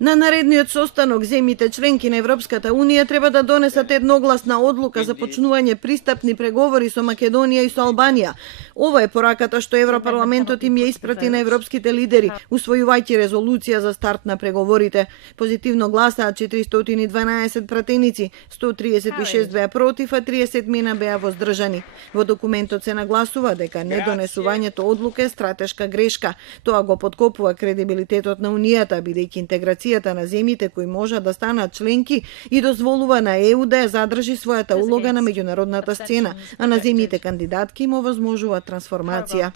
На наредниот состанок земјите членки на Европската Унија треба да донесат едногласна одлука за почнување пристапни преговори со Македонија и со Албанија. Ова е пораката што Европарламентот им ја испрати на европските лидери, усвојувајќи резолуција за старт на преговорите. Позитивно гласаат 412 пратеници, 136 беа против, а 30 беа воздржани. Во документот се нагласува дека недонесувањето одлука е стратешка грешка. Тоа го подкопува кредибилитетот на Унијата, бидејќи интеграцијата на земјите кои можат да станат членки и дозволува на ЕУ да ја задржи својата улога на меѓународната сцена, а на земјите кандидатки им овозможува трансформација.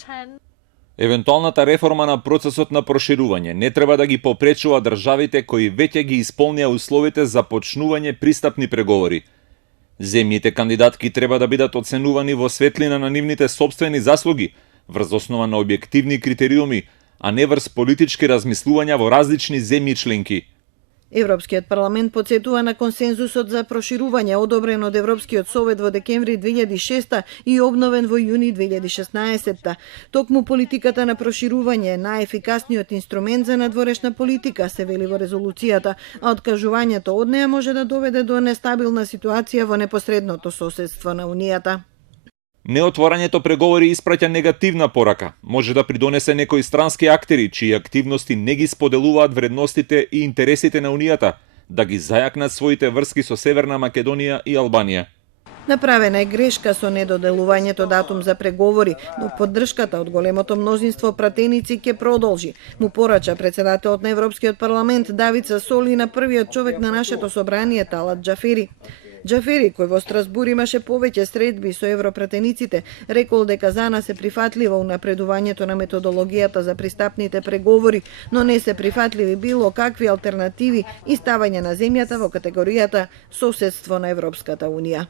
Евентуалната реформа на процесот на проширување не треба да ги попречува државите кои веќе ги исполнија условите за почнување пристапни преговори. Земјите кандидатки треба да бидат оценувани во светлина на нивните сопствени заслуги, врз основа на објективни критериуми, а не врз политички размислувања во различни земји членки. Европскиот парламент потсетува на консензусот за проширување одобрен од Европскиот совет во декември 2006 и обновен во јуни 2016. Токму политиката на проширување е најефикасниот инструмент за надворешна политика, се вели во резолуцијата, а откажувањето од неа може да доведе до нестабилна ситуација во непосредното соседство на Унијата. Неотворањето преговори испраќа негативна порака. Може да придонесе некои странски актери, чии активности не ги споделуваат вредностите и интересите на Унијата, да ги зајакнат своите врски со Северна Македонија и Албанија. Направена е грешка со недоделувањето датум за преговори, но поддршката од големото мнозинство пратеници ќе продолжи, му порача председателот на Европскиот парламент Давид Сасоли на првиот човек на нашето собрание Талат Џафери. Џафери, кој во Страсбур имаше повеќе средби со европратениците, рекол дека за нас е прифатливо унапредувањето на методологијата за пристапните преговори, но не се прифатливи било какви алтернативи и ставање на земјата во категоријата соседство на Европската Унија.